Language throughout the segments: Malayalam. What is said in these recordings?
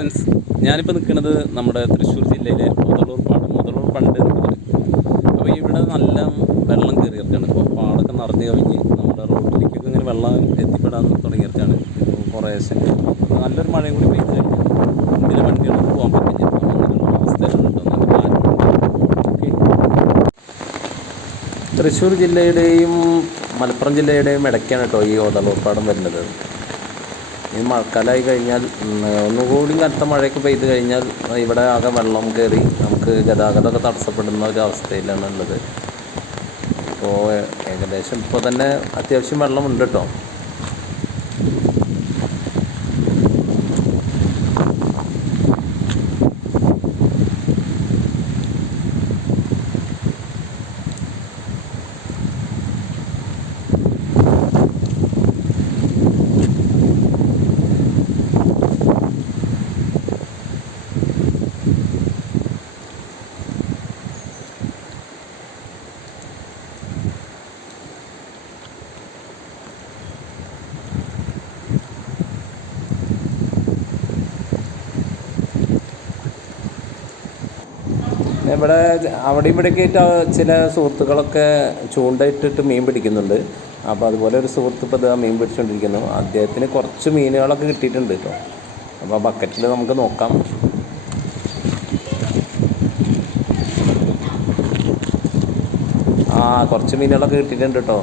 ഫ്രണ്ട്സ്, ഞാനിപ്പോൾ നിൽക്കുന്നത് നമ്മുടെ തൃശ്ശൂർ ജില്ലയിലെ മുതലൂർ പണ്ട് അപ്പോൾ ഇവിടെ നല്ല വെള്ളം കയറിയിട്ടാണ്. ഇപ്പോൾ പാടൊക്കെ നിറഞ്ഞു കഴിഞ്ഞ് നമ്മുടെ റോഡിലേക്കൊക്കെ ഇങ്ങനെ വെള്ളം എത്തിപ്പെടാൻ തുടങ്ങിയിട്ടാണ്. കുറേശ്ശെ നല്ലൊരു മഴയും കൂടി പെയ്ത് കഴിഞ്ഞാൽ ഇതിലെ വണ്ടികളൊക്കെ പോകാൻ പറ്റില്ല. അങ്ങനെയുള്ള അവസ്ഥയിലാണ് കേട്ടോ. നല്ല കാറ്റുണ്ട്. തൃശ്ശൂർ ജില്ലയുടെയും മലപ്പുറം ജില്ലയുടെയും ഇടയ്ക്കാണ് കേട്ടോ ഈ ഓതളൂർപ്പാടം വരുന്നത്. ഈ മഴക്കാലമായി കഴിഞ്ഞാൽ ഒന്നുകൂടി കനത്ത മഴയൊക്കെ പെയ്ത് കഴിഞ്ഞാൽ ഇവിടെ ആകെ വെള്ളം കയറി നമുക്ക് ഗതാഗതമൊക്കെ തടസ്സപ്പെടുന്ന ഒരു അവസ്ഥയിലാണ് ഉള്ളത്. ഇപ്പോൾ ഏകദേശം ഇപ്പോൾ തന്നെ അത്യാവശ്യം വെള്ളമുണ്ട് കേട്ടോ. ഇവിടെ അവിടെയും ഇവിടെയൊക്കെ ആയിട്ട് ചില സുഹൃത്തുക്കളൊക്കെ ചൂണ്ടയിട്ടിട്ട് മീൻ പിടിക്കുന്നുണ്ട്. അപ്പോൾ അതുപോലെ ഒരു സുഹൃത്ത് ഇപ്പോൾ ഇതാ മീൻ പിടിച്ചുകൊണ്ടിരിക്കുന്നു. അദ്ദേഹത്തിന് കുറച്ച് മീനുകളൊക്കെ കിട്ടിയിട്ടുണ്ട് കേട്ടോ. അപ്പോൾ ആ ബക്കറ്റിൽ നമുക്ക് നോക്കാം. കുറച്ച് മീനുകളൊക്കെ കിട്ടിയിട്ടുണ്ട് കേട്ടോ.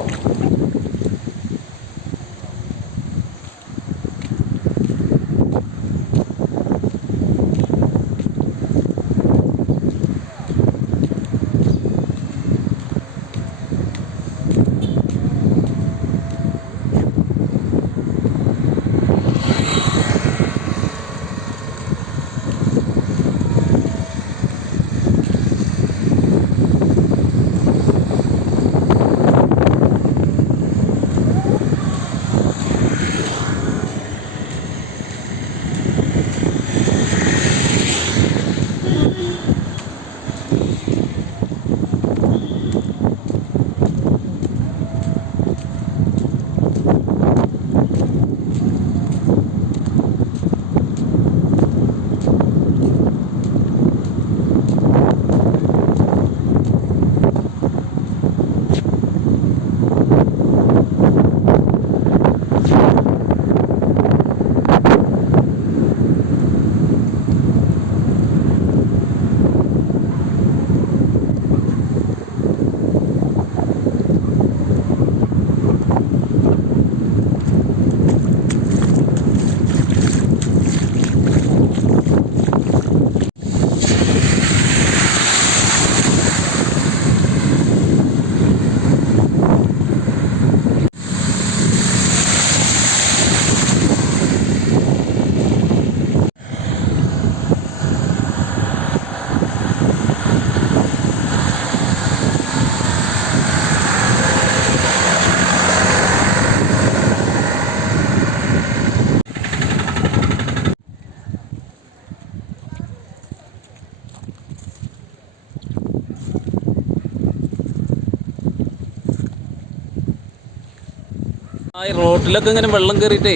ഈ റോട്ടിലൊക്കെ ഇങ്ങനെ വെള്ളം കയറിയിട്ടേ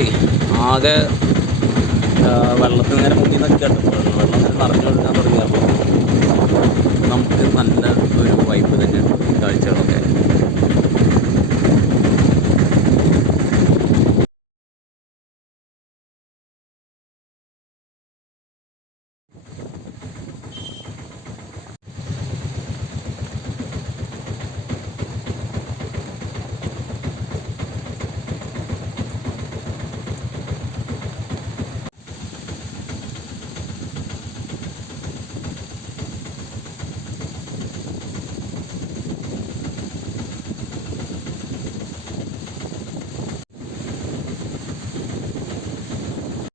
ആകെ വെള്ളത്തിൽ ഇങ്ങനെ മുങ്ങി നിൽക്കട്ടോ.